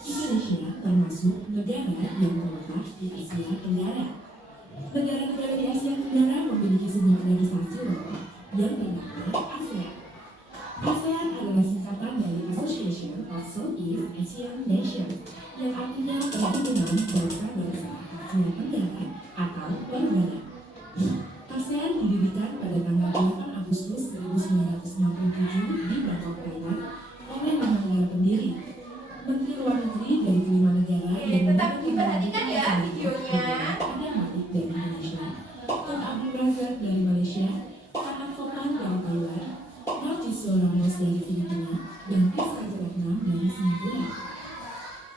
Indonesia termasuk negara yang terletak di Asia Tenggara. Negara-negara di Asia Tenggara memiliki sebuah organisasi loh yang bernama ASEAN. ASEAN adalah singkatan dari Association of Southeast Asian Nations, yang artinya Perhimpunan Bangsa-Bangsa Asia Tenggara atau Perbanan. ASEAN didirikan pada tanggal 8 Agustus 1967 di Bangkok, Thailand oleh 6 negara pendiri. Menteri Luar Negeri dari kelima negara yang tetap diperhatikan ya videonya. dari Indonesia, Tun Abdul Razak dari Malaysia, Anand Koman dari Thailand, Narciso Ramos dari Filipina, dan S. Rajaratnam dari Singapura.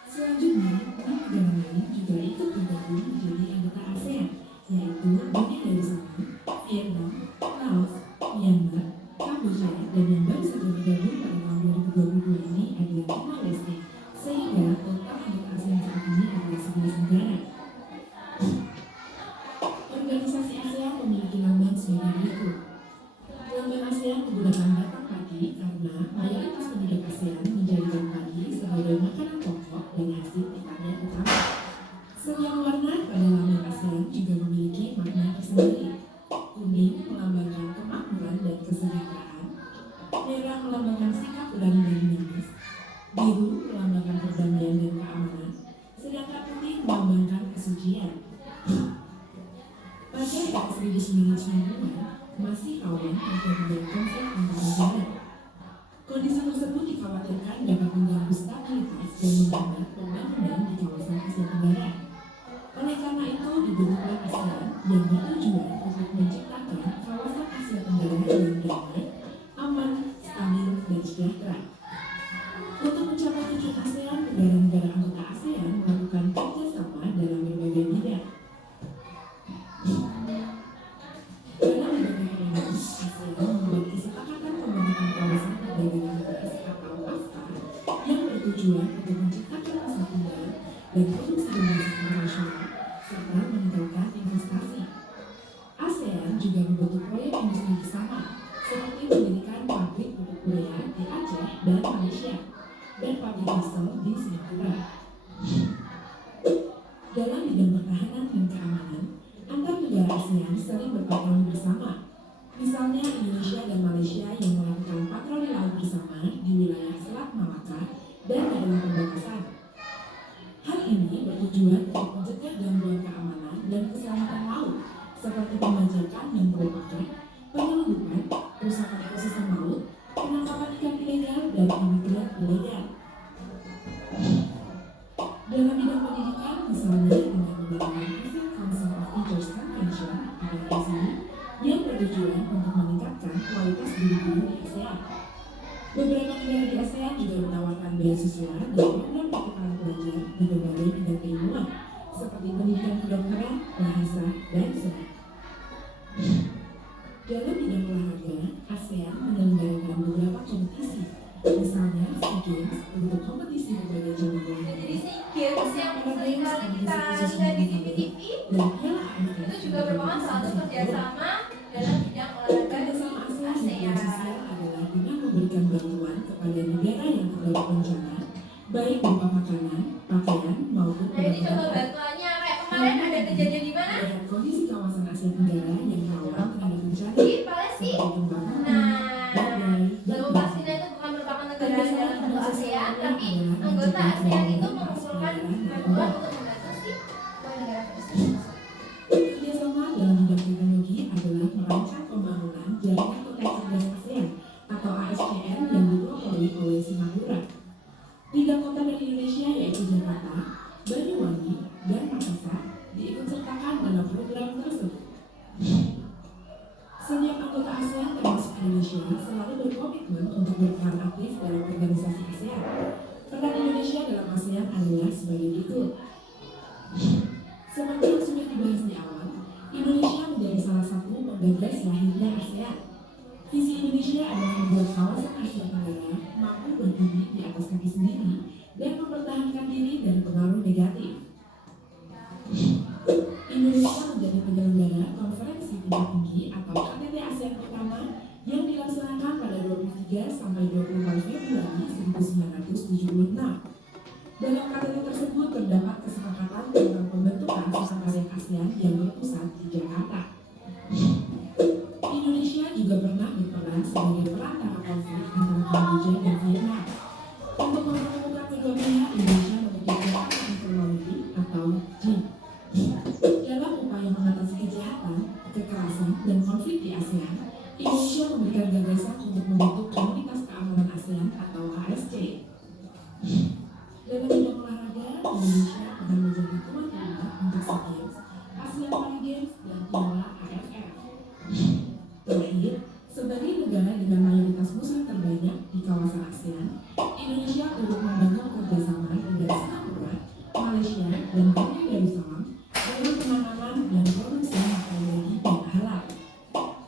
Selanjutnya, 6 negara lain juga ikut bergabung menjadi anggota ASEAN, yaitu Brunei Darussalam, Vietnam, Laos, Myanmar, Kamboja, dan yang baru saja bergabung pada tahun 2022 ini adalah Timor Leste, sehingga total anggota ASEAN saat ini adalah 11 negara. Organisasi ASEAN memiliki lambang sebagai berikut. Lambang ASEAN menggunakan batang padi karena mayoritas penduduk ASEAN menjadikan padi sebagai makanan pokok dan hasil pertanian utama. Setiap warna pada lambang ASEAN juga memiliki makna tersendiri. Kuning melambangkan kemakmuran dan kesejahteraan, merah melambangkan sikap berani dan dinamis, biru melambangkan perdamaian dan keamanan, sedangkan putih melambangkan kesucian. Pada era 1990-an, masih rawan terjadinya konflik antar negara. Kondisi tersebut dikhawatirkan dapat mengganggu stabilitas dan menghambat pembangunan di kawasan Asia Tenggara. Oleh karena itu, dibentuklah ASEAN yang bertujuan untuk menciptakan kawasan Asia Tenggara yang damai, aman, stabil, dan sejahtera. Untuk mencapai tujuan ASEAN, negara-negara anggota ASEAN melakukan kerjasama dalam berbagai bidang. Dalam bidang ekonomi, ASEAN membuat kesepakatan pembentukan kawasan perdagangan bebas atau AFTA yang bertujuan untuk menciptakan pasar tunggal dan produksi berbasis internasional serta meningkatkan investasi. ASEAN juga membentuk proyek industri bersama, seperti mendirikan pabrik pupuk urea di Aceh dan Malaysia, dan pabrik diesel di Singapura. Dalam bidang pertahanan dan keamanan, antar negara ASEAN sering berpatroli bersama. Misalnya Indonesia dan Malaysia yang melakukan patroli laut bersama di wilayah Selat Malaka dan daerah perbatasan. Hal ini bertujuan untuk mencegah gangguan keamanan dan keselamatan laut, seperti pembajakan dan perumahan, penyelundupan, kerusakan ekosistem laut, penangkapan ikan ilegal, dan imigran ilegal. Dalam bidang pendidikan, misalnya dengan membangun ASEAN Council of Teachers Convention atau ACE, yang bertujuan untuk meningkatkan kualitas guru-guru di ASEAN. Beberapa negara di ASEAN juga menawarkan beasiswa dan program pertukaran pelajar di berbagai bidang keilmuan, seperti pendidikan kedokteran, bahasa, dan seni. Dalam bidang olahraga, ASEAN menyelenggarakan beberapa kompetisi, misalnya SEA Games untuk kompetisi berbagai cabang olahraga. Jadi SEA Games yang sering kali kita lihat di TV-TV itu juga merupakan salah satu kerjasama dalam bidang olahraga di ASEAN. Adalah dengan memberikan bantuan kepada negara yang terdapat bencana, baik berupa makanan, pakaian, maupun Nah ini coba bantuannya, kayak kemarin ada kejadian di mana? Kondisi kawasan Asia Tenggara yang rawan terhadap bencana Di Palestina. Nah, Benua Palestina itu bukan merupakan negara dalam satu ASEAN, tapi anggota ASEAN itu mengumpulkan bantuan untuk membantu si negara Palestina. Kerjasama dalam bidang teknologi adalah merancang pembangunan jaringan kota cerdas ASEAN atau ASCN yang dipelopori oleh Singapura. 3 kota dari Indonesia yaitu Jakarta, Banyuwangi, dan Makassar diikutsertakan dalam program tersebut. Setiap anggota ASEAN termasuk Indonesia selalu berkomitmen untuk berperan aktif dalam organisasi ASEAN. Peran Indonesia dalam ASEAN adalah sebagai berikut. Seperti yang sudah dibahas di awal, Indonesia menjadi salah satu penggagas lahirnya ASEAN. Visi Indonesia adalah membuat kawasan Asia Tenggara mampu berdiri di atas kaki sendiri dan mempertahankan diri dari pengaruh negatif. Indonesia menjadi penyelenggara konferensi tingkat tinggi atau KTT ASEAN pertama yang dilaksanakan pada 23 sampai 24 Februari 1976. Dalam KTT tersebut terdapat kesepakatan tentang pembentukan Sekretariat ASEAN ASEAN yang berpusat di Jakarta. Indonesia juga pernah berperan sebagai perantara konflik antara Kamboja dan Vietnam. Untuk mempertemukan kedua pihak, Indonesia membentuk Jakarta Interloyalty atau JIN. Dalam upaya mengatasi kejahatan, kekerasan, dan konflik di ASEAN, Indonesia memberikan gagasan untuk membentuk Komunitas Keamanan ASEAN atau KSC. Dalam bidang olahraga, Indonesia akan menjadi tuan rumah untuk SEA Games, ASEAN Para Games, dan Piala AFF. Terakhir, sebagai negara dengan mayoritas muslim terbanyak di kawasan ASEAN, Indonesia turut membangun kerjasama dengan Singapura, Malaysia, dan Brunei Darussalam dalam penanganan dan produksi makanan dan halal.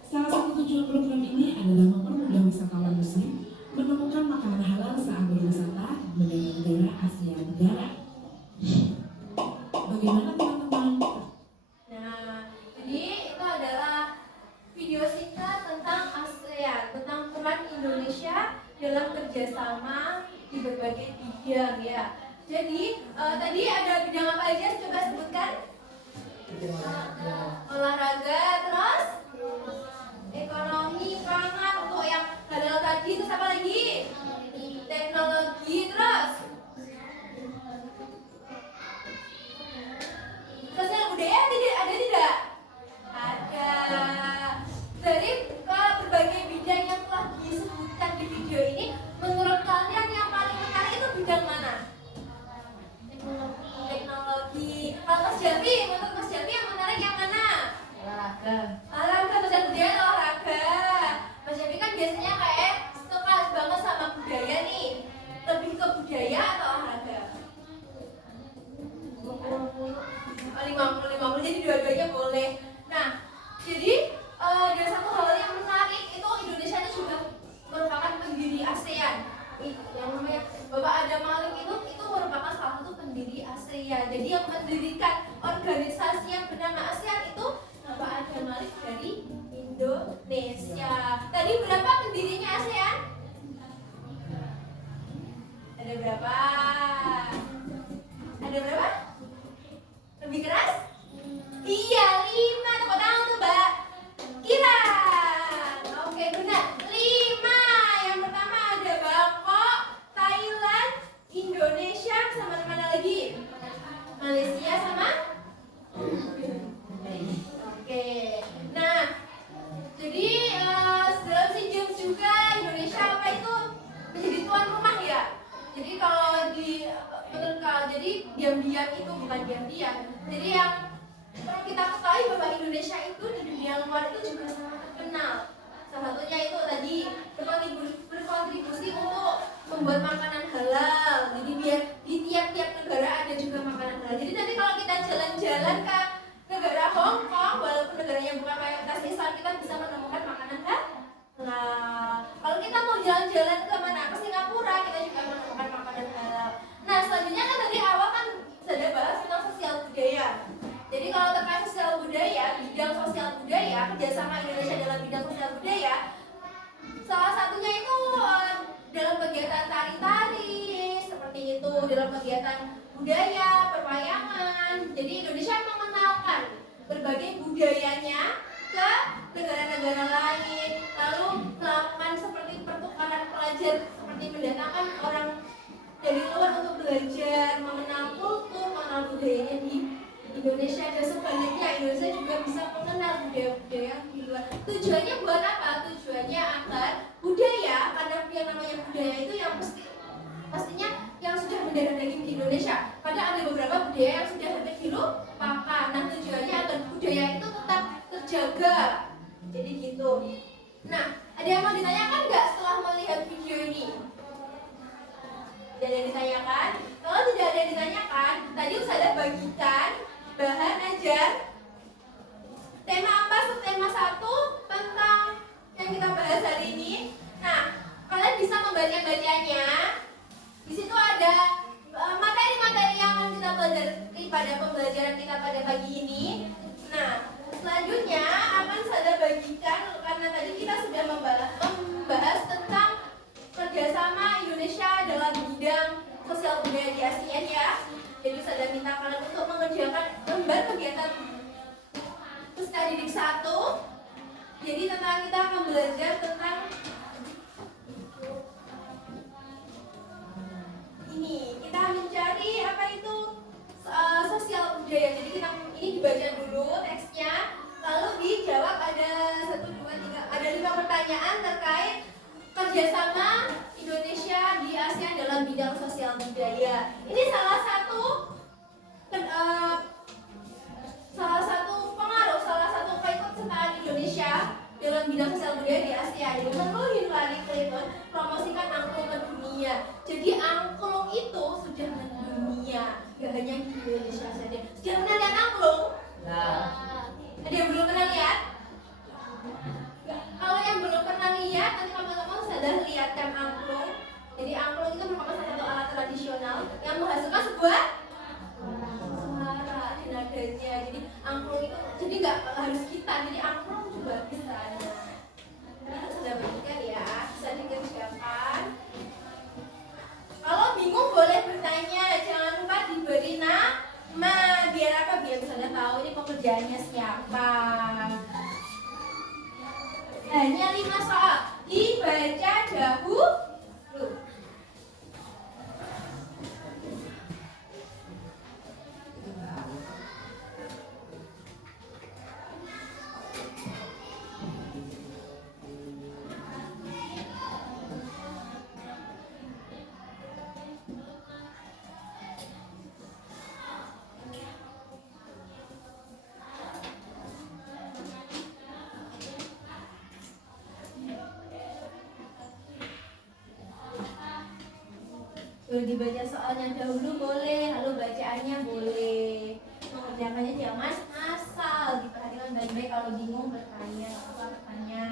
Salah satu tujuan program ini adalah mempermudah wisatawan muslim menemukan makanan halal saat berwisata di negara-negara Asia Tenggara. Bagaimana teman-teman? Nah, jadi itu adalah video singkat tentang ASEAN, tentang peran Indonesia dalam kerjasama di berbagai bidang ya. Jadi tadi ada bidang apa aja? Coba sebutkan. Olahraga, terus ekonomi, pangan, untuk yang halal tadi, terus apa lagi? Teknologi, terus sosial budaya ada tidak? Ada. Dari berbagai bidang yang telah disebutkan di video ini, menurut kalian yang paling menarik itu bidang mana? Teknologi. Kalau Mas Javi, menurut Mas Javi yang menarik yang mana? Olahraga, sosial budaya atau olahraga? Mas Javi kan biasanya kayak suka banget sama budaya nih. Lebih ke budaya atau olahraga? 50-50, jadi dua-duanya boleh. Nah, jadi ada satu hal yang menarik, itu Indonesia itu juga merupakan pendiri ASEAN. Yang namanya Bapak Adam Malik itu merupakan salah satu pendiri ASEAN. Jadi yang mendirikan organisasi yang bernama ASEAN itu Bapak Adam Malik dari Indonesia. Tadi berapa pendirinya ASEAN? Ada berapa? Ada berapa? Lebih keras? Iya, 5. Tepuk tangan tuh, Mbak. Kira. Oke, benar. 5. Yang pertama ada Bangkok, Thailand, Indonesia, sama mana lagi? Malaysia sama? Oke. Nah, jadi dalam SEA Games juga Indonesia apa itu menjadi tuan rumah ya. Jadi kalau jadi diam-diam itu bukan diam-diam. Jadi yang perlu kita ketahui bahwa Indonesia itu di dunia luar itu juga sangat terkenal. Salah satunya itu tadi berkontribusi untuk membuat makanan halal. Jadi biar di tiap-tiap negara ada juga makanan halal. Jadi nanti kalau kita jalan-jalan ke negara Hong Kong, walaupun negaranya bukan mayoritas Islam, kita bisa menemukan makanan halal. Kalau kita mau jalan-jalan ke mana? Ke Singapura, kita juga menemukan makanan halal. Nah, selanjutnya kan tadi awal kan sudah bahas tentang sosial budaya. Jadi kalau terkait sosial budaya, bidang sosial budaya, kerjasama Indonesia dalam bidang sosial budaya, salah satunya itu dalam kegiatan tari-tari, seperti itu, dalam kegiatan budaya, perwayangan. Jadi Indonesia mengenalkan berbagai budayanya ke negara-negara lain, lalu melakukan seperti pertukaran pelajar, seperti mendatangkan orang dari luar untuk belajar, mengenal kultur, mengenal budayanya di Indonesia, dan sebaliknya Indonesia juga bisa mengenal budaya-budaya di luar. Tujuannya buat apa? Tujuannya agar budaya, karena yang namanya budaya itu yang pastinya yang sudah mendarah daging di Indonesia. Kadang ada beberapa budaya yang sudah hampir dilupakan. Nah, tujuannya agar budaya itu tetap terjaga. Jadi gitu. Nah, ada yang mau ditanyakan nggak setelah melihat video ini? Tidak ada yang ditanyakan? Kalau tidak ada yang ditanyakan, tadi saya bagikan bahan ajar tema apa? Subtema 1 tentang yang kita bahas hari ini. Nah, kalian bisa membaca-bacanya. Di situ ada materi-materi yang akan kita pelajari pada pembelajaran kita pada pagi ini. Nah, selanjutnya akan saya bagikan, karena tadi kita sudah membahas tentang kerjasama Indonesia dalam bidang sosial budaya di ASEAN ya. Jadi saya minta kalian untuk mengerjakan lembar kegiatan satu. Jadi kita akan belajar tentang ini. Kita mencari apa itu sosial budaya. Jadi ini dibaca dulu teksnya, lalu dijawab ada 1, 2, 3, ada 5 pertanyaan terkait kerjasama Indonesia di ASEAN dalam bidang sosial budaya. Ini salah satu pengaruh, salah satu keikutsertaan Indonesia dalam bidang sosial budaya di ASEAN. Jadi menurut Hillary Clinton promosikan angklung ke dunia. Jadi angklung itu sudah mendunia, gak hanya di Indonesia saja. Sudah pernah lihat angklung? Ada yang belum pernah lihat? Kalau yang belum pernah lihat, nanti kamu sudah lihatkan angklung. Jadi angklung itu merupakan salah satu alat tradisional yang menghasilkan sebuah suara dan nadanya. Jadi angklung itu, jadi nggak harus kita, jadi angklung juga bisa. Ini sudah bagikan ya, bisa dikerjakan. Kalau bingung boleh bertanya, jangan lupa diberi nama. Biar apa? Biar misalnya tahu ini pekerjaannya siapa. Hanya 5 soal, dibaca dahulu. Dibaca soalnya dahulu boleh, lalu bacaannya boleh. Mengerjakannya jangan asal, diperhatikan baik-baik. Kalau bingung bertanya, apa bertanya.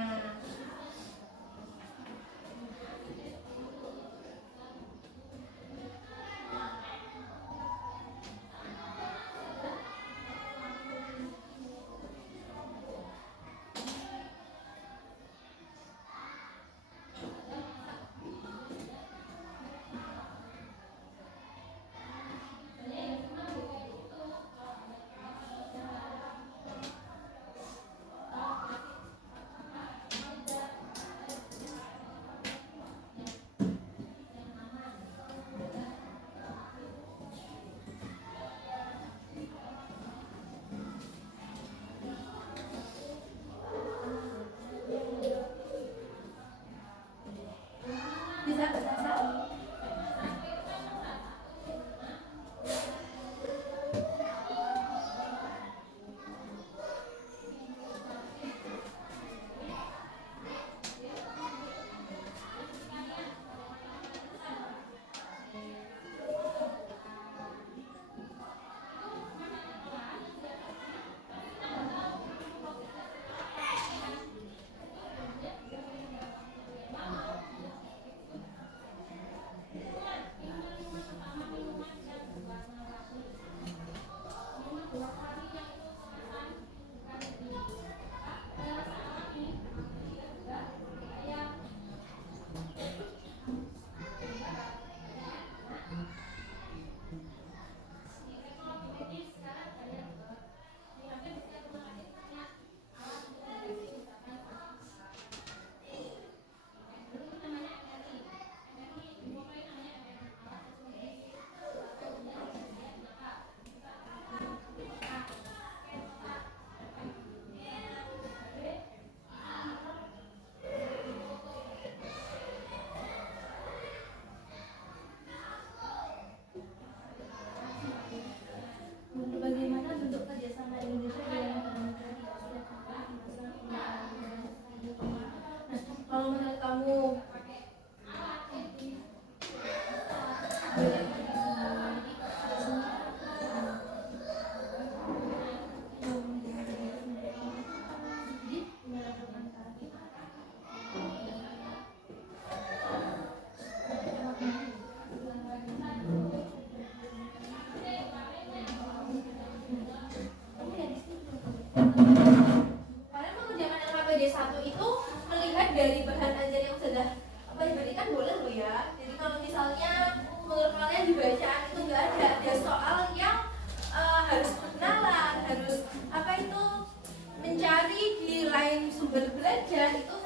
selain sumber belajar itu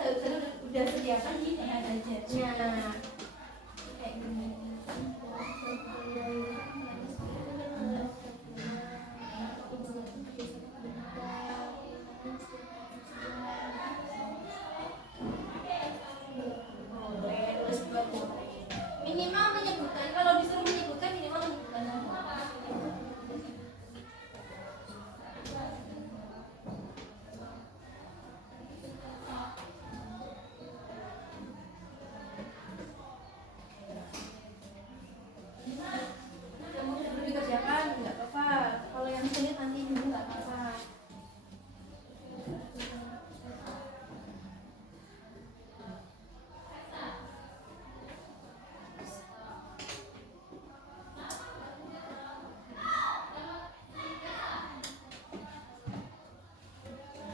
udah sediakan di belajarnya kayak gini. Minimal menyebutkan, kalau disuruh menyebutkan minimal menyebutkan yang mau dulu dikerjakan nggak apa-apa, kalau yang sulit nanti dulu nggak apa-apa.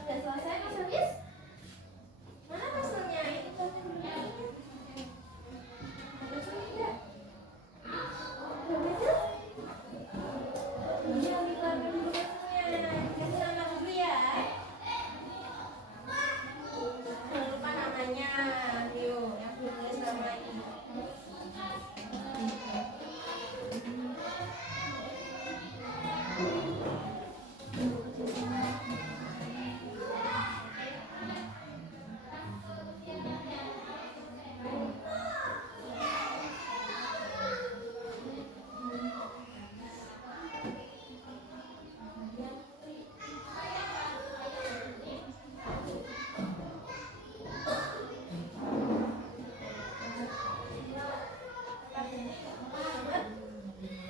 Udah selesai Mas Hafiz? Mana pasalnya? Ini pasalnya belum ada. Ada sulit nggak? Udah ada? Iya, dikeluarkan dulu pasalnya. Kasih nama dulu ya. Jangan lupa namanya. Yuk, yang belum tulis namanya.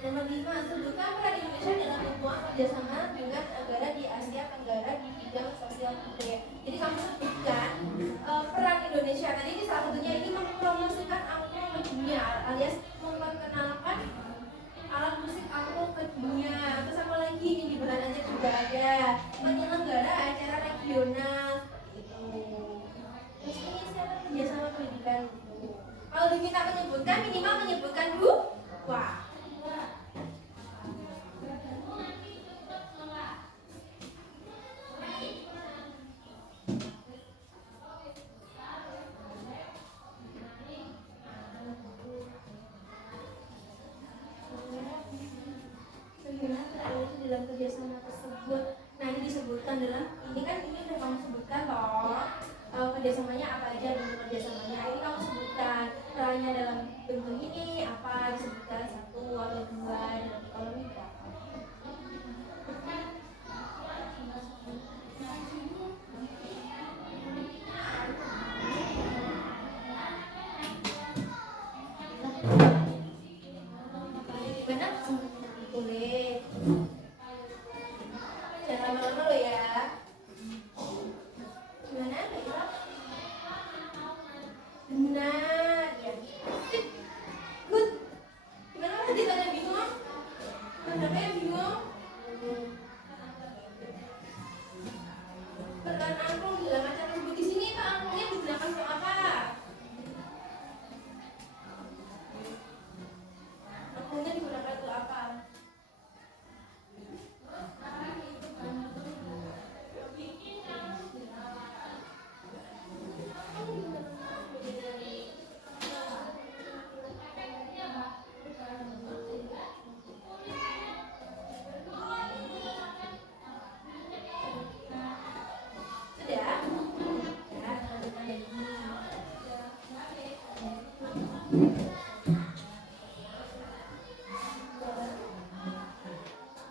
Nomor 5, sebutkan peran Indonesia dalam hubungan kerjasama dengan negara di Asia Tenggara di bidang sosial budaya. Jadi kamu sebutkan peran Indonesia. Tadi ini salah satunya ini mempromosikan angklung ke dunia, alias memperkenalkan alat musik angklung ke dunia. Terus apa lagi ini di Belahan Aceh juga ada penyelenggara acara regional gitu. Terus ini siapa kerjasama pendidikan gitu. Kalau diminta menyebutkan minimal menyebutkan dua. Dalam kerjasama tersebut, nah ini disebutkan dalam ini kan ini udah kamu sebutkan toh kerjasamanya apa aja, bentuk kerjasamanya ini kamu sebutkan perannya dalam bentuk ini apa, disebutkan 1 atau 2 dan kalau ini berapa. Gimana? Boleh. Jangan lama-lama lo ya. Gimana? Benar ya. Sip. Good. Gimana tadi tanya bingung? Kenapa yang bingung? Peran angklung dalam acara tersebut di sini Pak, angklungnya digunakan untuk apa? Angklungnya digunakan untuk apa?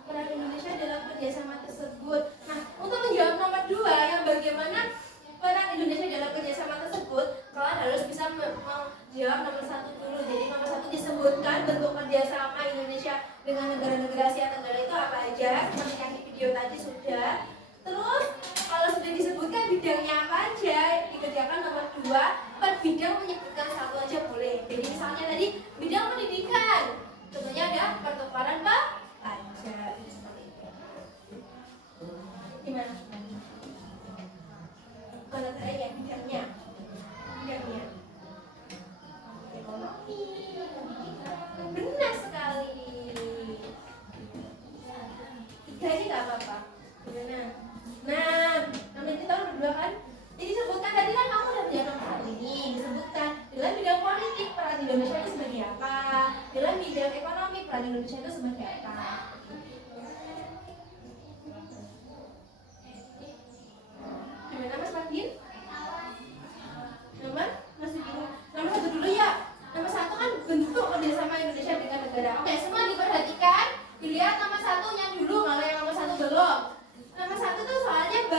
Peran Indonesia dalam kerjasama tersebut. Nah, untuk menjawab nomor 2 yang bagaimana peran Indonesia dalam kerjasama tersebut, kalian harus bisa menjawab nomor 1 dulu. Jadi nomor 1 disebutkan bentuk kerjasama Indonesia dengan negara-negara Asia Tenggara itu apa aja, seperti yang di video tadi sudah. Terus kalau sudah disebutkan bidangnya apa aja dikerjakan nomor 2, per bidang menyebutkan 1 aja boleh. Jadi misalnya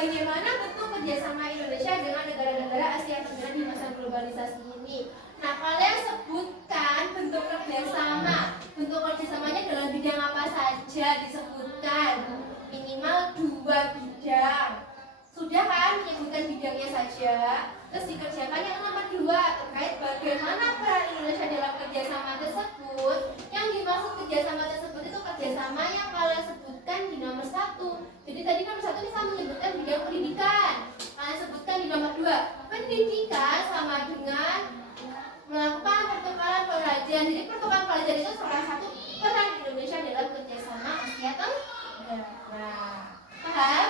bagaimana bentuk kerjasama Indonesia dengan negara-negara Asia Tenggara di masa globalisasi ini. Nah, kalian sebutkan bentuk kerjasama. Bentuk kerjasamanya dalam bidang apa saja disebutkan. Minimal 2 bidang. Sudah kan menyebutkan bidangnya saja. Terus dikerjakan yang nomor 2 terkait bagaimana peran Indonesia dalam kerjasama tersebut. Yang dimaksud kerjasama tersebut itu kerjasama yang kalian sebutkan di nomor 1. Jadi tadi nomor 1 ini saya menyebutkan bidang pendidikan. Kalian sebutkan di nomor 2. Pendidikan sama dengan melakukan pertukaran pelajar. Jadi pertukaran pelajar itu salah satu peran Indonesia dalam kerjasama Asia Tenggara. Paham?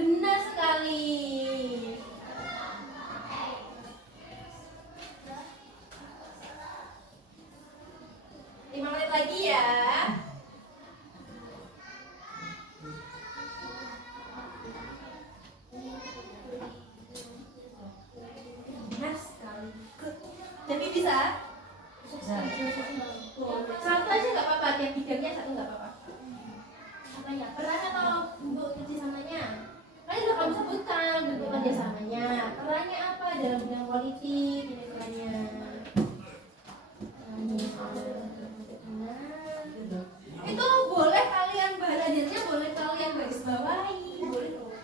Benar sekali. 5 menit lagi ya. Benar sekali. Jadi bisa? Satu aja nggak apa-apa, tiap bidangnya satu nggak apa-apa. Apanya? Peran atau bentuk kerjasamanya? Kalian udah kamu sebutkan bentuk kerjasamanya. Perannya apa dalam bidang politik? Ini perannya. Itu boleh kalian belajarnya, boleh kalian garis bawahi, boleh tuh.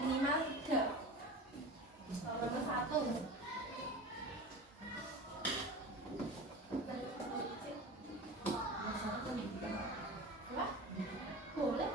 Minimal 3. Nomor 1. Boleh.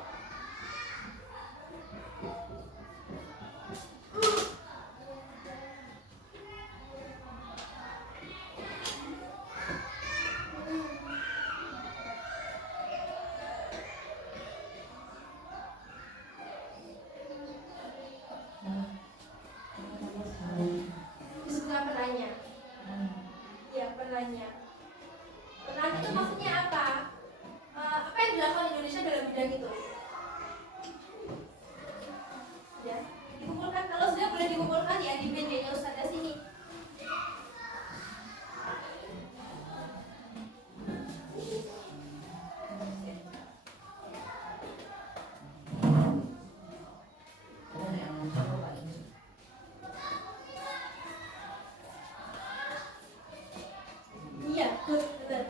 Disebutkan perannya. Iya, perannya. Peran itu maksudnya apa? Apa yang dilakukan Indonesia dalam bidang itu? Ya, dikumpulkan. Kalau sudah boleh dikumpulkan ya di band kayaknya Ustazah sini. Iya, betul.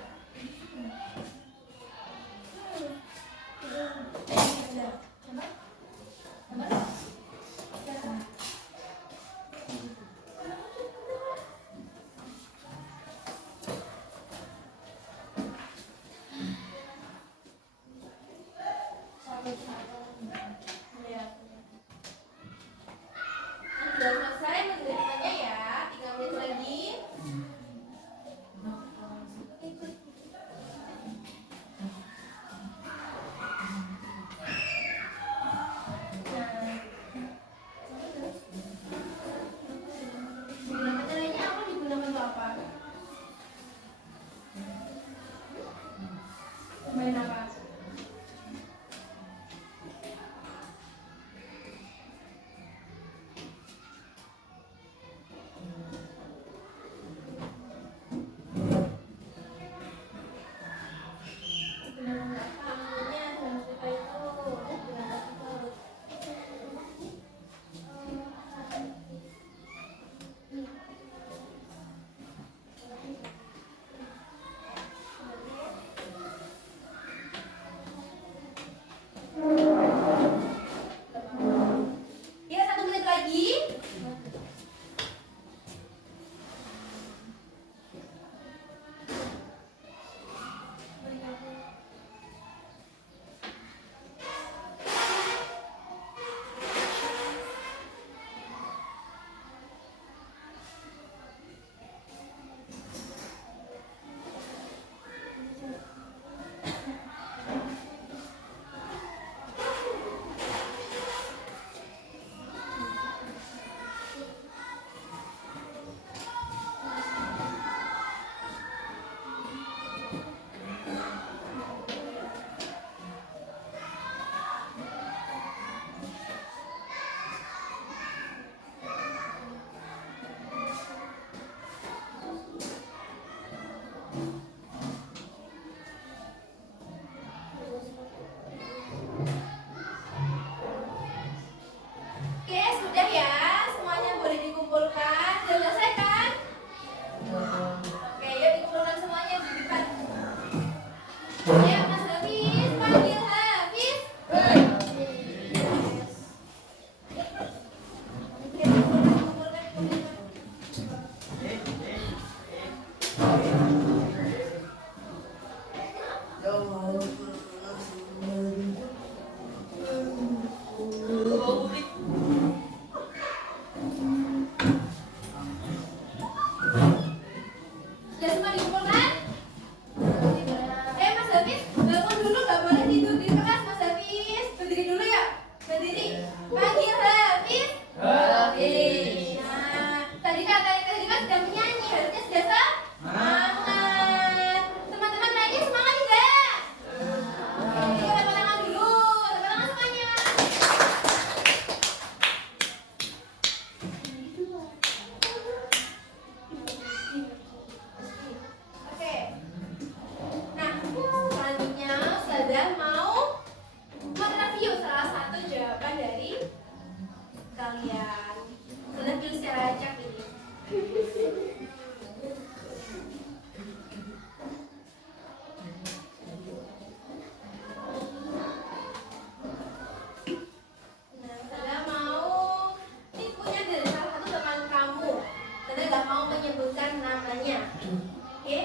Sudah selesai menjelaskannya ya, 3 menit lagi. Ayo Mas Hafiz, panggil Hafiz. Sudah semua dikumpulkan? Mas Hafiz, bangun dulu, gak boleh tidur di kelas Mas Hafiz. Berdiri dulu ya, berdiri. Panggil Hafiz. Hafiz. Nah, tadi kan sudah menyanyi, harusnya sudah semangat. Teman-teman lainnya semangat tidak? Oke, tepuk tangan dulu, tepuk tangan semuanya. Oke. Nah, selanjutnya Ustazah mau mereview salah satu jawaban dari kalian. Ustazah pilih secara acak ini. Nah, Ustazah mau ini punya dari salah satu teman kamu. Ustazah gak mau menyebutkan namanya. Oke?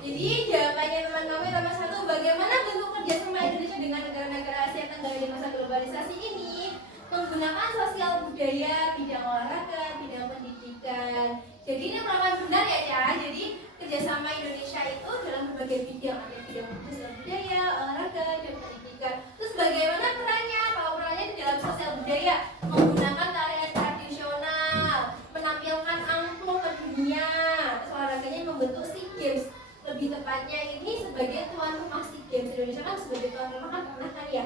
Jadi jawabannya teman kamu yang nomor 1, bagaimana bentuk kerjasama Indonesia dengan negara-negara Asia Tenggara di masa globalisasi ini menggunakan sosial budaya, bidang olahraga, bidang pendidikan. Jadi ini merupakan benar ya Ca. Jadi kerjasama Indonesia itu dalam berbagai bidang, ada bidang sosial budaya, olahraga, dan pendidikan. Terus bagaimana perannya? Kalau perannya di dalam sosial budaya menggunakan tarian tradisional, menampilkan angklung ke dunia. Terus olahraganya membentuk SEA Games. Lebih tepatnya ini sebagai tuan rumah SEA Games. Indonesia kan sebagai tuan rumah kan pernah kan ya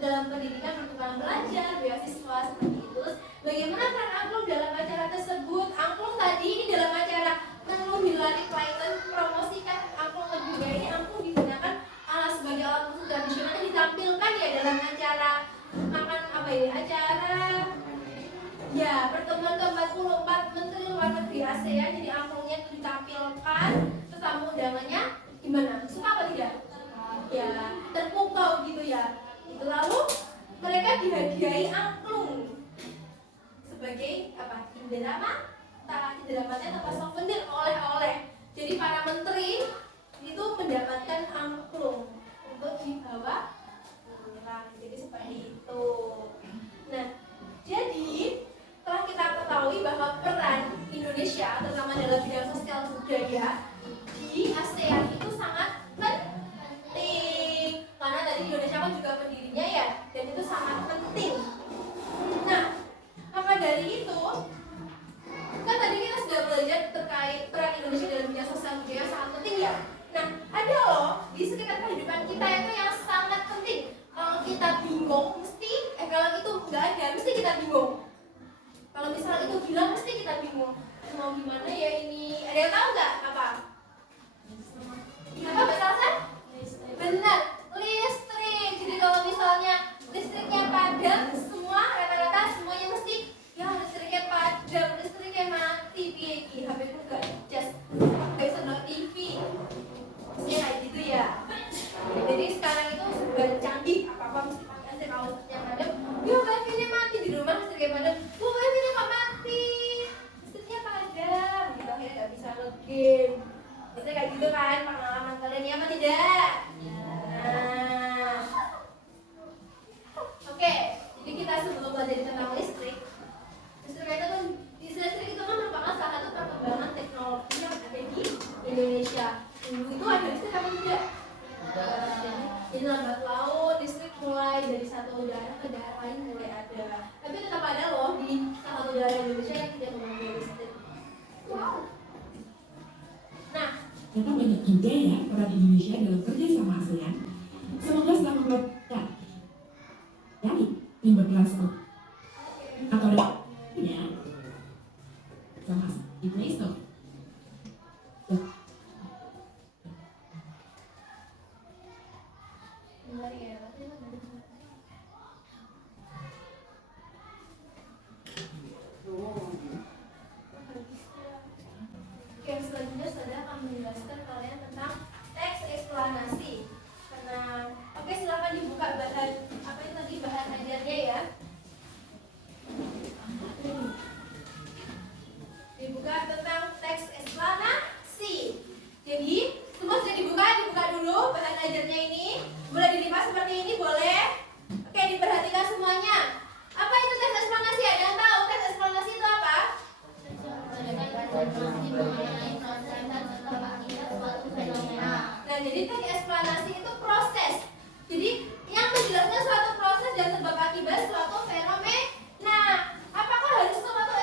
dalam pendidikan, pertukaran belajar, beasiswa seperti itu. Terus bagaimana peran angklung dalam acara tersebut? Angklung tadi ini dalam acara Menlu Hillary Clinton promosikan angklung ke dunia. Ini angklung digunakan sebagai alat musik tradisional yang ditampilkan ya dalam acara makan apa ini? Acara ya pertemuan ke-44 Menteri Luar Negeri ASEAN. Jadi angklungnya itu ditampilkan, terus tamu undangannya gimana? Suka apa tidak? Ya terpukau gitu ya. Itu lalu mereka dihadiahi angklung sebagai apa? Indera mata atau souvenir, oleh-oleh. Jadi para menteri itu mendapatkan angklung untuk dibawa pulang. Jadi seperti itu. Nah, jadi telah kita ketahui bahwa peran Indonesia terutama dalam bidang sosial budaya di ASEAN itu sangat penting. Karena tadi Indonesia kan juga pendirinya ya, dan itu sangat penting. Nah, maka dari itu kan tadi kita sudah belajar terkait peran Indonesia dalam bidang sosial budaya sangat penting ya. Nah, ada loh di sekitar kehidupan kita itu yang sangat penting. Kalau kita bingung, kalau itu nggak ada, mesti kita bingung. Kalau misalnya itu bilang, mesti kita bingung. Mau gimana ya ini? Ada yang tahu nggak apa? Apa Mbak Salsa? Benar, listrik. Jadi kalau misalnya listriknya padam, semua rata-rata semuanya mesti ya listriknya padam, listriknya mati, piye HP ku nggak just nggak bisa nonton TV. Mestinya kayak gitu ya. Jadi sekarang itu serba canggih, apa-apa mesti pakai AC. Kalau listriknya padam, ya wifi-nya mati di rumah, listriknya padam, wifi-nya kok mati, listriknya padam, gitu akhirnya nggak bisa login. Biasanya kayak gitu kan pengalaman kalian ya apa tidak? Nah, oke. Jadi kita sebelum belajar tentang listrik itu kan listrik itu kan merupakan salah satu perkembangan teknologi yang ada di Indonesia. Dulu itu ada listrik apa tidak? Jadi lambat laun listrik mulai dari satu daerah ke daerah lain mulai ada. Tapi tetap ada loh di salah satu daerah Indonesia yang tidak memiliki listrik. Wow. Nah, ternyata banyak juga ya peran Indonesia dalam kerja sama ASEAN. Semoga setelah membuatnya dari yang berkelas atau ya sama di Play Store. benar ya. Oke, selanjutnya saya akan menjelaskan kalian tentang teks eksplanasi. Jadi teknik eksplanasi itu proses. Jadi yang menjelaskan suatu proses dan sebab akibat suatu fenomena. Apakah harus suatu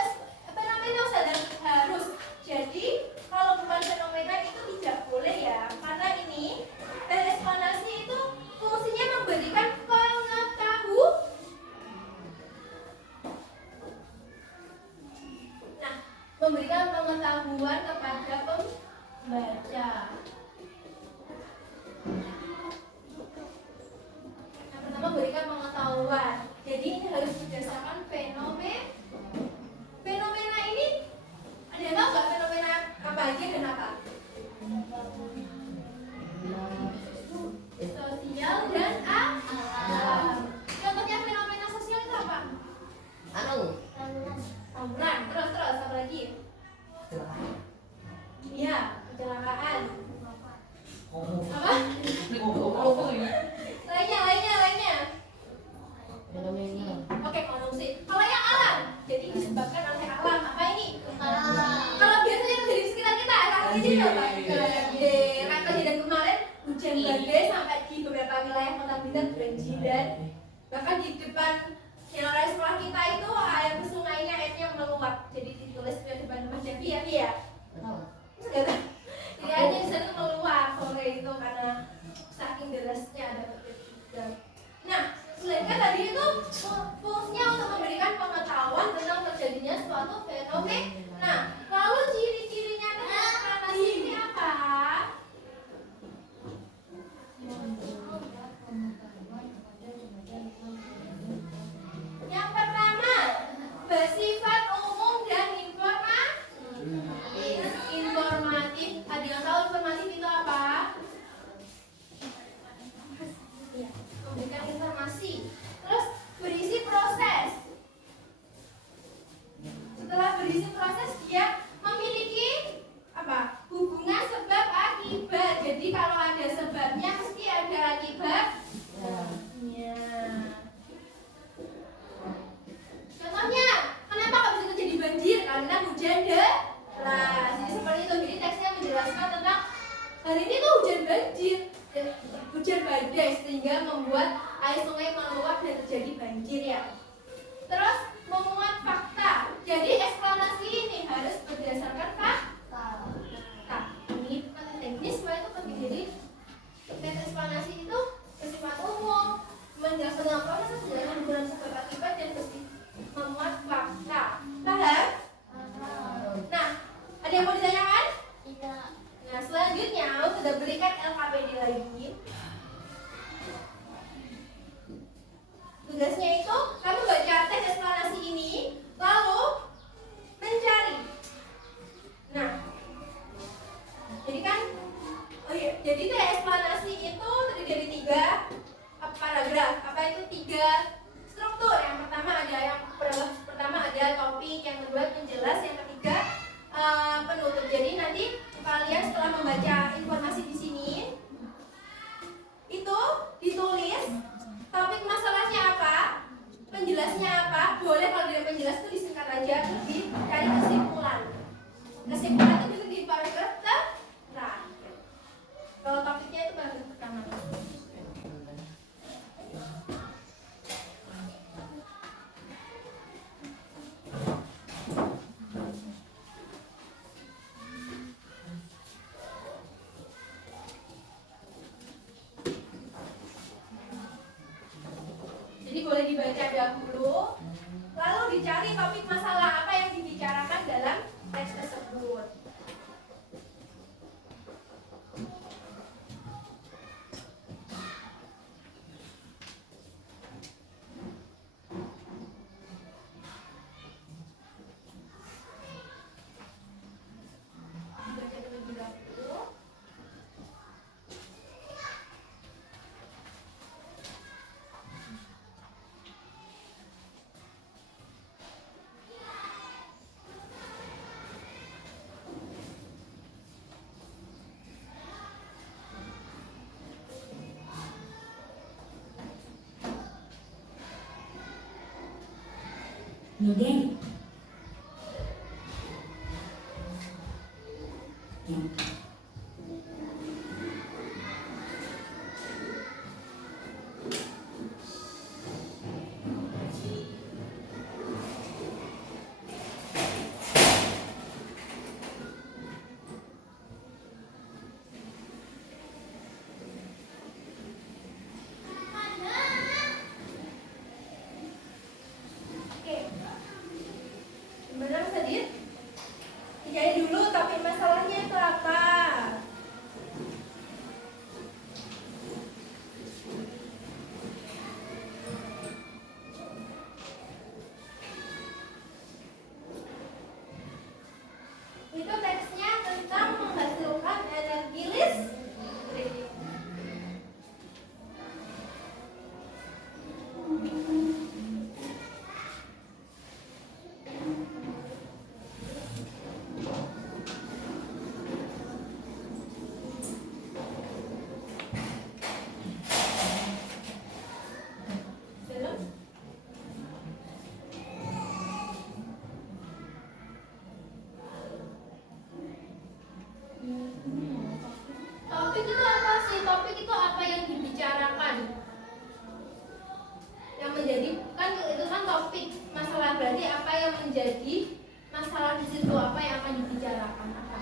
fenomena sadar? Harus. Jadi kalau bukan fenomena itu tidak boleh ya. Karena ini teknik eksplanasi itu fungsinya memberikan pengetahuan. Nah, memberikan pengetahuan kepada pembaca. Yang pertama berikan pengetahuan. Jadi ini harus berdasarkan fenomena. Fenomena ini ada yang tahu nggak fenomena apa aja dan apa? Sosial dan alam. Contohnya fenomena sosial itu apa? Tawuran. Terus apa lagi? Iya, kecelakaan. Apa? Lainnya. Oke, konsumsi. Kalau yang alam, jadi disebabkan oleh alam. Apa ini? Kalau biasanya terjadi di sekitar kita, ini apa? Kayak kejadian kemarin, hujan badai sampai di beberapa wilayah Kota Blitar banjiran. Bahkan di depan jalan sekolah kita itu air ke sungainya airnya meluap. Jadi ditulis di depan rumah Devi ya. Jadi airnya di sana meluap sore itu karena saking derasnya ada petir. Nah, selain tadi itu fungsinya untuk memberikan pengetahuan tentang terjadinya suatu fenomena. Nah, lalu ciri-cirinya eksplanasi ini apa? Yang pertama, bersifat umum dan informatif. Ada yang tahu informatif itu apa? Memberikan informasi. Terus berisi proses. Setelah berisi proses, dia memiliki apa? Hubungan sebab akibat. Jadi kalau ada sebabnya mesti ada akibatnya. Contohnya, kenapa kok bisa terjadi banjir? Karena hujan deras. Jadi seperti itu. Jadi teksnya menjelaskan tentang hari ini tuh hujan banjir, hujan badai sehingga membuat air sungai meluap dan terjadi banjir ya. Terus memuat fakta. Jadi eksplanasi ini harus berdasarkan fakta. Ini penting. Ini semua itu penting. Jadi eksplanasi itu bersifat umum, menjelaskan tentang proses, menjelaskan hubungan sebab akibat dan memuat fakta. Paham? Nah, ada yang mau ditanyakan? Tidak. Nah, selanjutnya sudah berikan LKPD lagi. Tugasnya itu kamu baca teks eksplanasi ini, lalu mencari. Nah, jadi teks eksplanasi itu terdiri dari 3 paragraf. Apa itu 3 struktur? Yang pertama ada topik, yang kedua penjelas, yang ketiga penutup. Jadi nanti kalian setelah membaca informasi di sini itu ditulis topik masalahnya apa, penjelasnya apa. Boleh kalau tidak penjelas itu disingkat aja, terus dicari kesimpulan. Kesimpulan itu bisa di paragraf terakhir. Kalau topiknya itu paragraf pertama. Boleh dibaca dahulu, lalu dicari topik masalah apa yang dibicarakan dalam teks tersebut. Baca terlebih dahulu. Nodari. Ya. Jadi kan itu kan topik masalah, berarti apa yang menjadi masalah di situ, apa yang akan dibicarakan apa?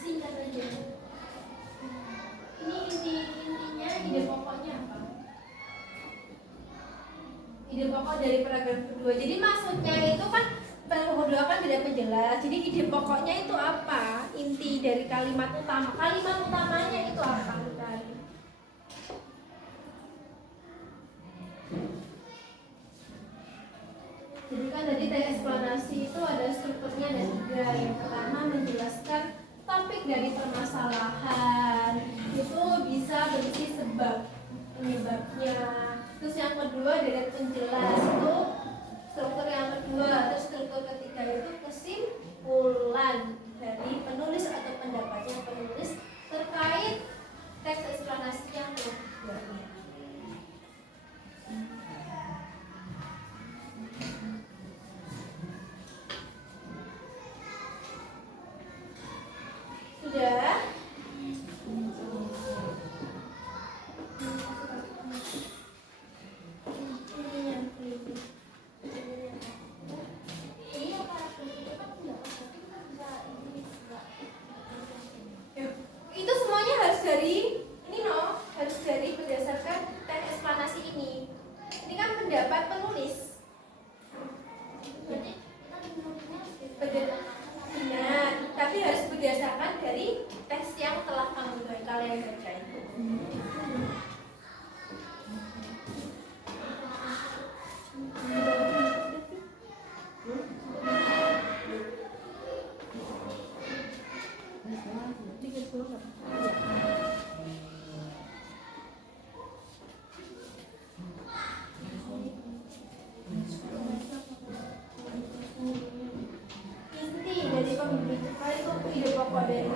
Singkat aja. Ini intinya ide pokoknya apa? Ide pokok dari paragraf kedua. Jadi maksudnya itu kan paragraf kedua kan tidak penjelas. Jadi ide pokoknya itu apa? Inti dari kalimat utama. Kalimat utamanya itu apa? Jadi kan tadi teks eksplanasi itu ada strukturnya, ada 3. Yang pertama menjelaskan topik dari permasalahan, itu bisa berisi sebab, penyebabnya. Terus yang kedua dari penjelas, itu struktur yang kedua. Terus struktur ketiga itu kesimpulan dari penulis atau pendapatnya penulis terkait teks eksplanasi yang kedua. Sudah? Itu semuanya harus dari ini harus dari berdasarkan teks eksplanasi ini. Ini kan pendapat penulis. Benar, tapi harus berdasarkan dari teks yang telah kalian baca itu. Inti dari pembicaraan itu ide pokok dari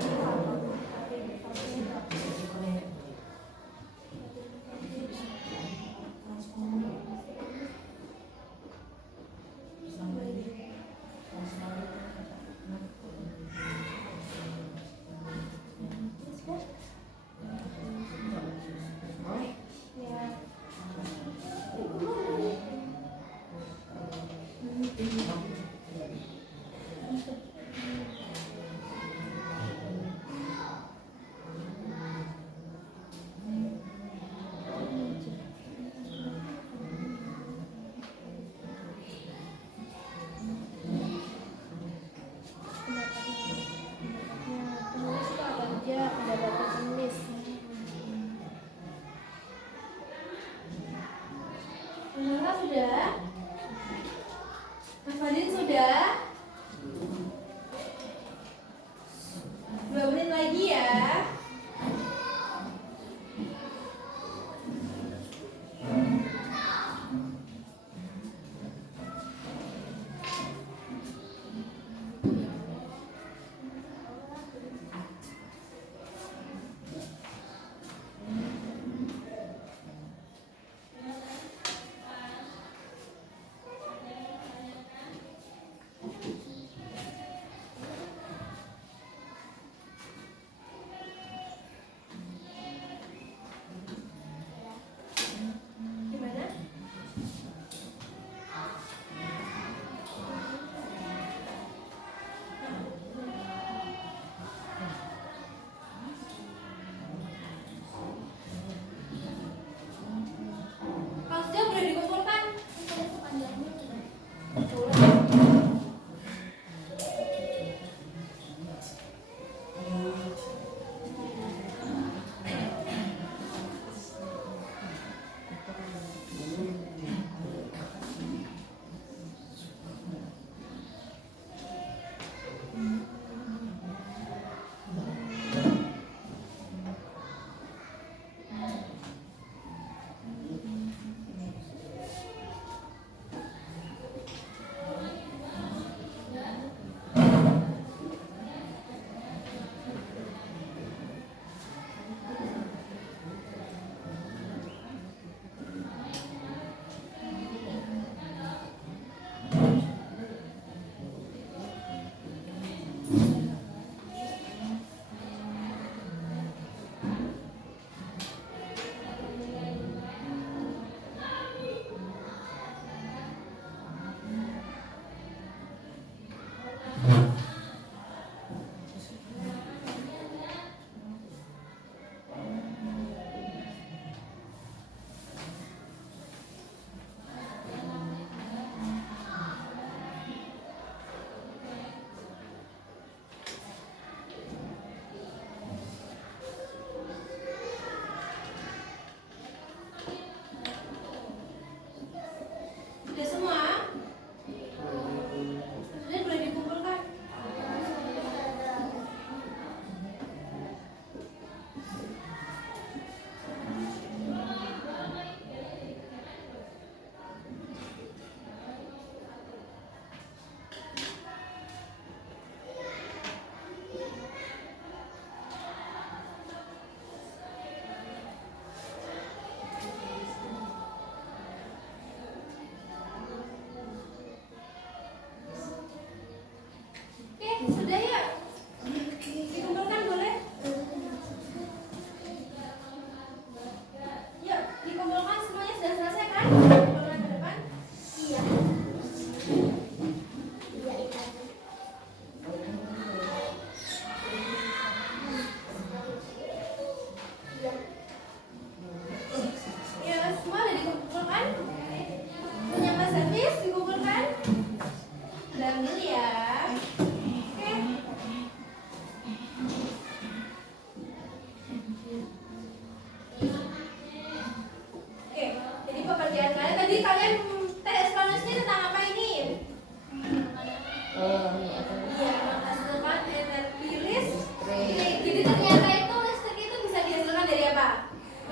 sudah? Mas Fadil sudah? 2 menit lagi ya.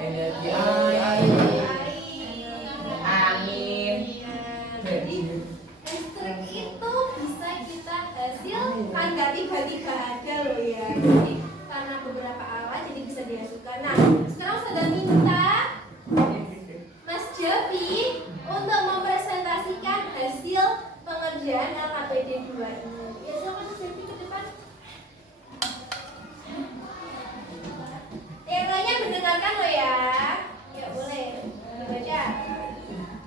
energi air, angin. jadi listrik itu bisa kita hasilkan, nggak tiba-tiba ada loh ya. Jadi karena beberapa alat jadi bisa dihasilkan. Nah, sekarang sudah minta Mas Javi untuk mempresentasikan hasil pengerjaan LKPD 2 ini. Ya silakan Mas Javi ke depan. Temanya mendengarkan loh ya. Ya boleh dibaca.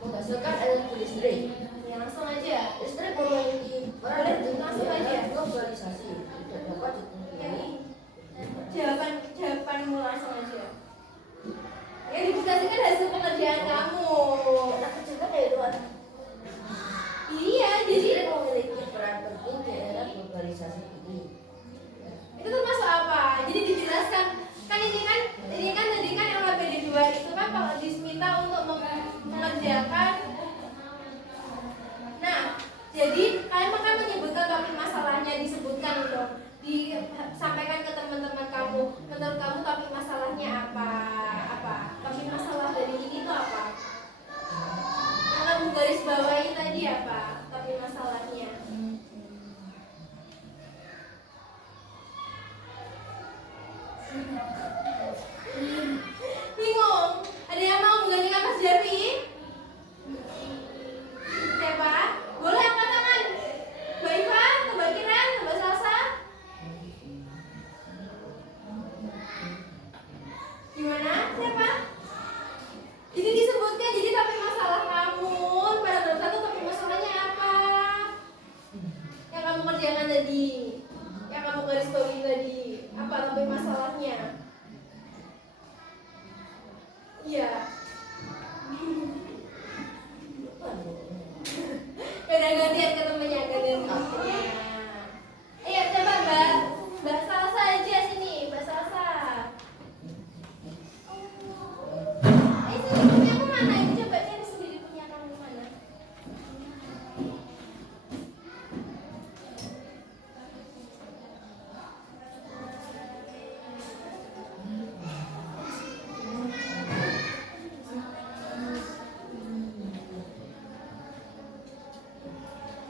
Menghasilkan energi listrik. Ya langsung aja. Listrik memiliki peran penting Langsung aja. dalam globalisasi dan dapat ditentukan. Jawabanmu langsung aja. Ya dibuktikan hasil pengerjaan kamu. Anak kecil kan dari luar. Iya, jadi Listrik memiliki peran penting di era globalisasi ini. itu termasuk apa? Jadi dijelaskan. Kan ini kan tadi kan LKPD 2 itu kan kalau diminta untuk mengerjakan. Nah, jadi kalian akan menyebutkan topik masalahnya, disebutkan dong. Disampaikan ke teman-teman kamu. Menurut kamu topik masalahnya apa? Topik masalah dari ini itu apa? Yang kamu garis bawahi tadi apa? Topik masalahnya. Bingung? Ada yang mau menggantikan Mas Javi? Siapa? Boleh angkat tangan. Mbak Iva, Mbak Kiran, Mbak Salsa. Gimana? Siapa? Ini disebutkan jadi topik masalah kamu. Paragraf 1 topik masalahnya apa? Yang kamu kerjakan tadi, yang kamu garis bawahi tadi, apa topik masalahnya? Iya. Udah gantian ke temennya, gantian ke temennya. Ayo coba Mbak Salsa aja sini, Mbak Salsa. Sini punya aku mana? Ini coba cari sendiri punya kamu mana.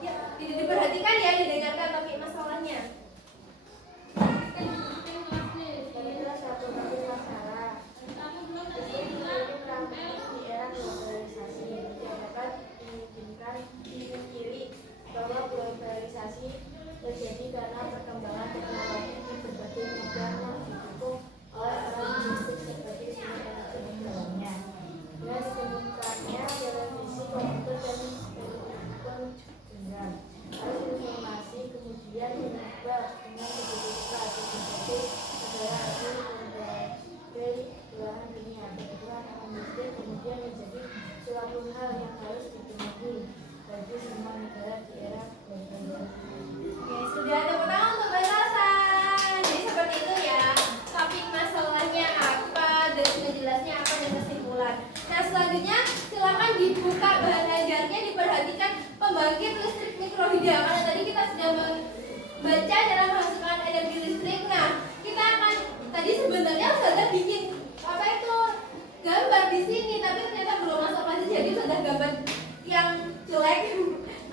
Ya, diperhatikan ya, didengarkan topik masalahnya. Adalah satu topik masalah. Listrik memiliki peran penting di era globalisasi. Tidak dapat dipungkiri bahwa globalisasi terjadi karena perkembangan teknologi di berbagai bidang yang didukung oleh peran listrik seperti sumber energi dalamnya. Dengan ditemukannya televisi, komputer, dan telepon genggam, arus informasi kemudian diubah dengan begitu cepat seperti negara hasil berbagai belahan dunia. Kebutuhan akan listrik kemudian menjadi suatu hal yang harus dipenuhi bagi semua negara di era globalisasi. Oke, sudah tepuk tangan untuk Mbak Salsa. Jadi seperti itu ya, topik masalahnya apa, dan penjelasnya apa, dan kesimpulan. Nah selanjutnya silakan dibuka bahan ajarnya, diperhatikan pembangkit listrik mikrohidra. Karena tadi kita sudah membaca cara menghasilkan energi listrik. Nah kita akan tadi sebenarnya sudah bikin apa itu gambar di sini, tapi ternyata belum masuk masih jadi sudah gambar yang jelek.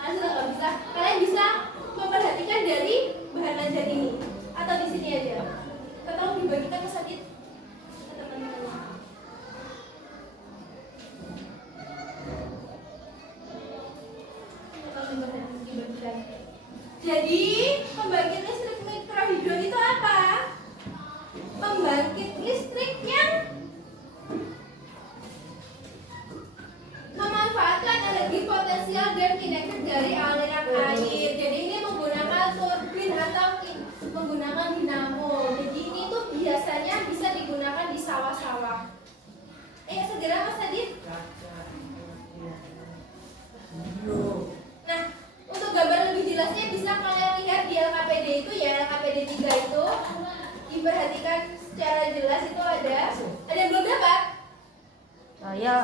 Kalian sudah nggak bisa. Kalian bisa memperhatikan dari bahan ajar ini atau di sini aja. Tolong dibagikan ke Sadit, ke teman-teman. Jadi pembangkit listrik mikrohidro itu apa? Pembangkit listrik yang memanfaatkan energi potensial dan kinetik dari aliran air. Jadi ini menggunakan turbin atau menggunakan dinamo. Jadi ini tuh biasanya bisa digunakan di sawah-sawah. Segera Mas Adit. Nah, untuk gambar lebih jelasnya bisa kalian lihat di LKPD itu ya, LKPD 3 itu diperhatikan secara jelas itu ada yang belum dapat? Saya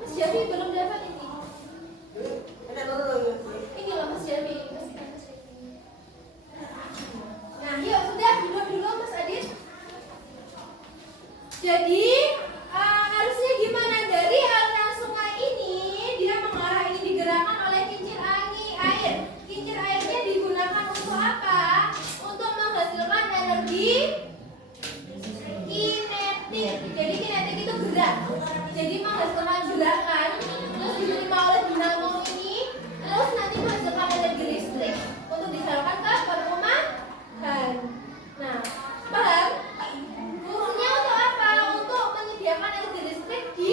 Mas Javi belum dapat ini. Ini loh Mas Javi. Nah, yuk sudah dulu Mas Adit. Jadi tidak. Jadi menghasilkan gerakan, terus diterima oleh dinamo ini, terus nanti menghasilkan energi listrik untuk disalurkan ke perpumatan. Nah, paham? Fungsinya untuk apa? Untuk menyediakan energi listrik di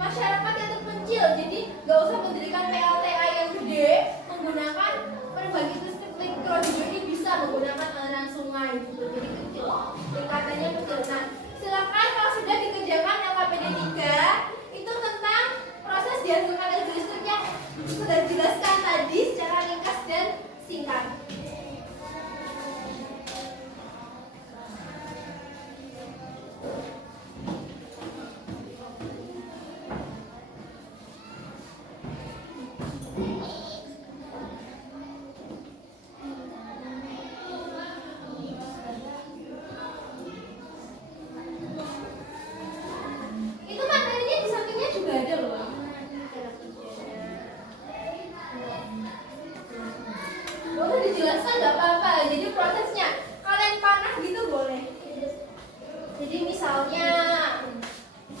masyarakat yang terpencil. Jadi nggak usah mendirikan PLTA yang gede, menggunakan pembangkit listrik mikrohidro ini bisa menggunakan aliran sungai gitu. Jadi kecil, tingkatannya kecil. Nah, silakan kalau sudah dikerjakan LKPD 3 itu tentang proses dihasilkan energi listrik yang sudah dijelaskan tadi secara ringkas dan singkat. Itu materinya di sampingnya juga ada loh. Boleh dijelaskan nggak apa-apa. Jadi prosesnya kalian panah gitu boleh. Jadi misalnya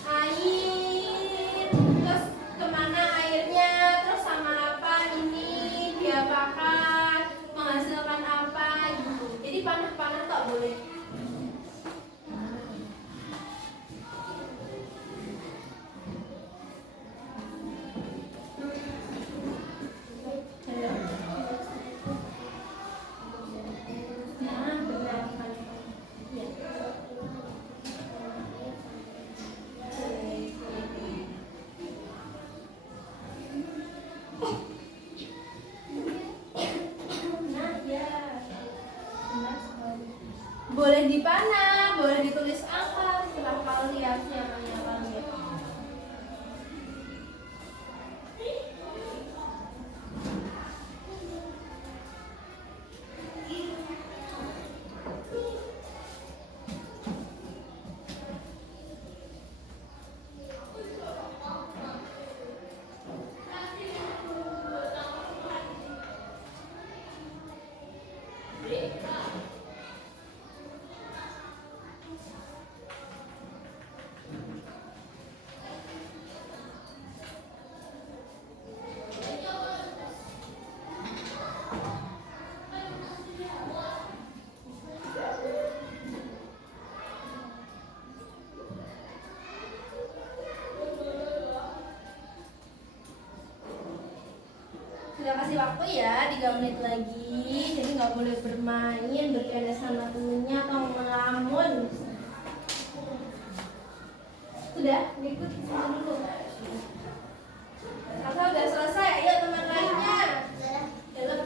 air, terus kemana airnya, terus sama apa ini diapakan, menghasilkan apa gitu. Jadi panah-panah tak boleh. Nah, benar. Ya. Nah, ya. Boleh dipanah, boleh ditulis angka, setelah kalian siapanya kalian. Sudah kasih waktu ya 3 menit lagi, jadi nggak boleh bermain, bercanda sama temennya atau melamun. Sudah, ikut dulu. Kakak udah selesai, ayo teman lainnya. Dalam.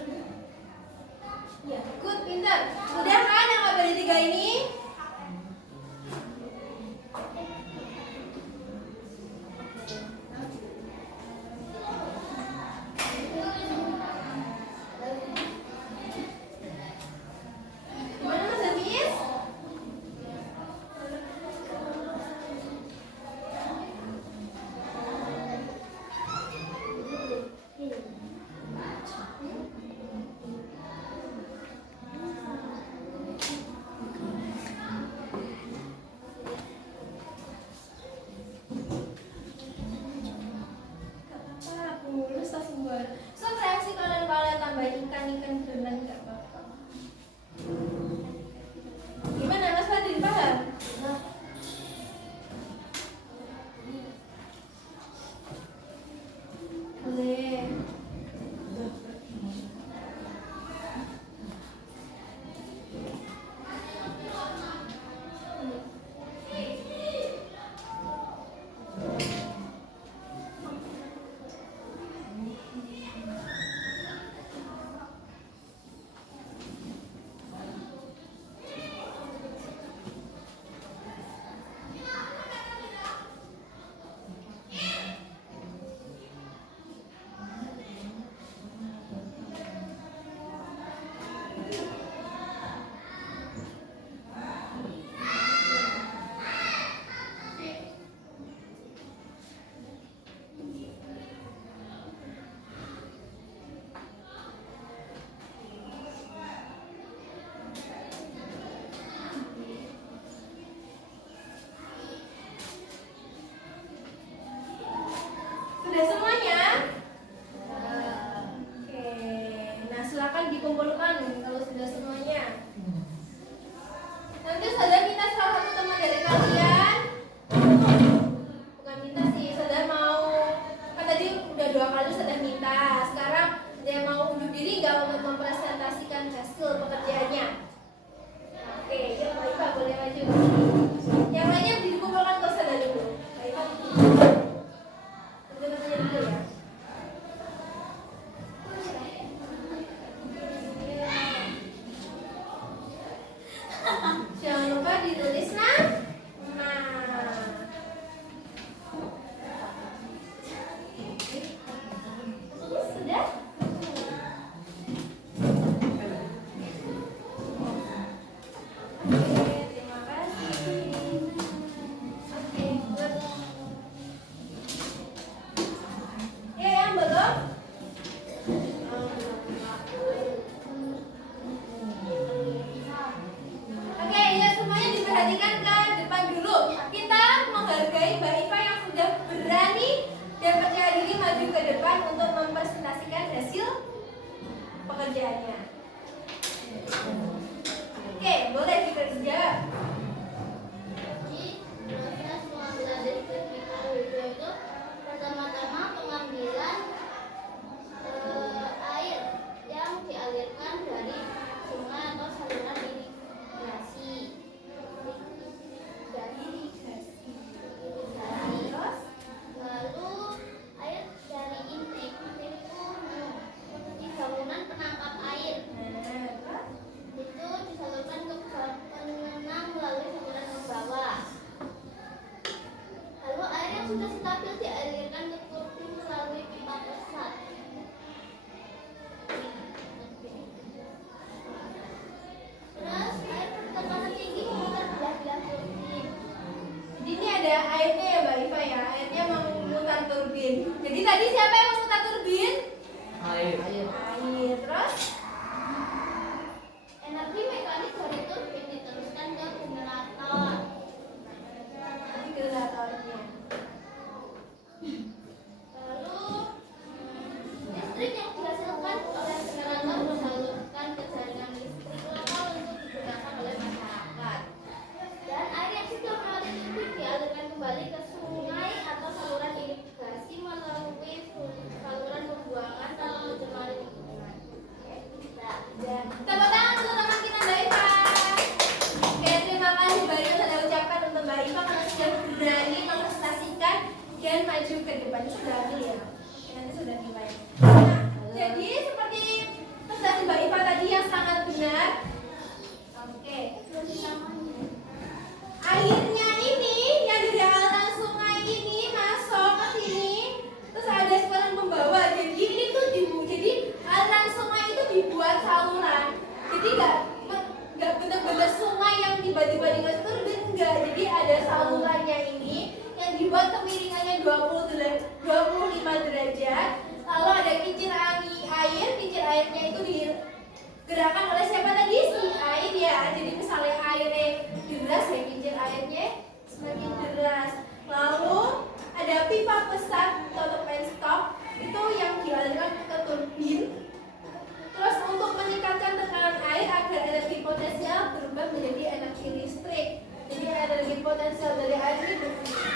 Ya, ikut pintar. Udah kan yang KPD 3 ini? Gimana Mas Hafiz? berani dan percaya diri maju ke depan untuk mempresentasikan hasil pekerjaannya. Oke, boleh kita dijawab. Jadi proses pengambilan dari teknik hidro itu pertama-tama pengambilan air yang dialirkan dari sungai atau saluran irigasi. Terus lalu air dari intake itu di bangunan penangkap air. Itu disalurkan ke pengenang melalui saluran ke bawah. Lalu air yang sudah stabil dialirkan ke turbin melalui pipa pesat. Terus air bertekanan tinggi memutar belah-belah turbin. Jadi ini ada airnya ya Mbak Iva ya, airnya memutar turbin. Jadi tadi siapa yang memutar turbin? Air. Terus Energi mekanik dari turbin diteruskan ke generator. nanti generatornya. Lalu listrik yang dihasilkan oleh generator disalurkan ke jaringan listrik lokal untuk digunakan oleh masyarakat. Dan air yang sudah melewati turbin dialirkan kembali ke sungai atau saluran irigasi melalui saluran pembuangan dan pencemaran lingkungan. Dan Tepuk tangan untuk teman kita Mbak Iva. Oke, terima kasih banyak sudah ucapkan untuk Mbak Iva karena sudah berani mempresentasikan dan maju ke depan. Itu sudah ambil ya. Oke, nanti sudah nilai. Nah, jadi seperti presentasi Mbak Iva tadi yang sangat benar. Oke, airnya ini yang dari aliran sungai ini masuk ke sini, terus ada sekolah pembawa. Jadi ini tuh jadi aliran sungai itu dibuat saluran. Jadi nggak benar-benar sungai yang tiba-tiba dikasih turbin, enggak. Jadi ada salurannya ini yang dibuat kemiringannya 25 derajat. Lalu ada kincir kincir airnya itu digerakkan oleh siapa tadi? Si air ya. Jadi misalnya airnya deras ya kincir airnya semakin deras. Lalu ada pipa pesat tutup and stop itu yang dialirkan ke turbin. Terus untuk meningkatkan tekanan air agar energi potensial berubah menjadi energi listrik. Jadi energi potensial dari air ini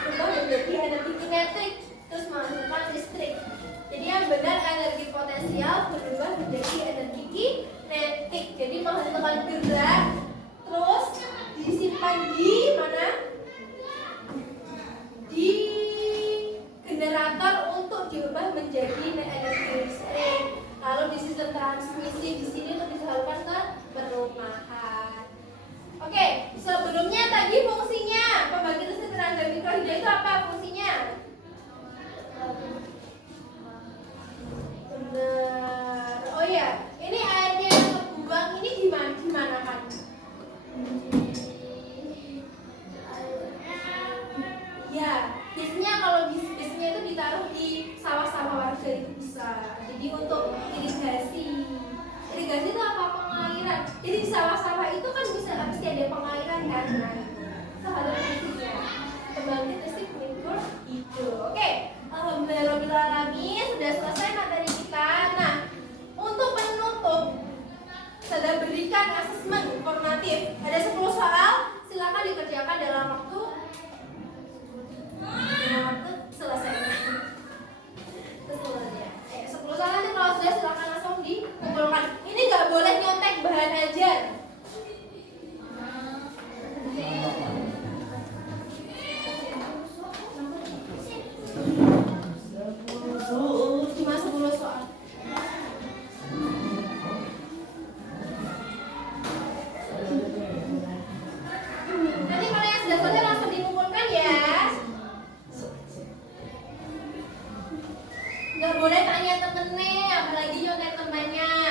berubah menjadi energi kinetik, terus menghasilkan listrik. Jadi yang benar energi potensial berubah menjadi energi kinetik. Jadi menghasilkan gerak, terus disimpan di mana? Di generator untuk diubah menjadi energi listrik. Lalu di sistem transmisi di sini untuk disalurkan ke perumahan. Oke, sebelumnya tadi fungsinya pembangkit listrik tenaga mikrohidro itu apa fungsinya? Benar. Oh ya, ini airnya yang terbuang ini gimana kan? Ya, biasanya kalau biasanya itu ditaruh di sawah-sawah warga itu bisa. Jadi untuk irigasi itu apa? Pengairan. Jadi di sawah-sawah itu kan bisa pasti ada pengairan kan? Nah, itu salah satu fungsinya. Pembangkit listrik mikrohidro. Oke, alhamdulillah sudah selesai materi kita. Nah, untuk penutup saya berikan asesmen formatif. Ada 10 soal, silakan dikerjakan dalam waktu selesai. Keseluruhannya. 10 soal nanti kalau sudah silakan langsung dikumpulkan. Ini nggak boleh nyontek bahan ajar. Cuma 10 soal. Nanti kalau yang sudah selesai langsung dikumpulkan ya. Nggak boleh tanya temennya, apalagi nyontek temannya.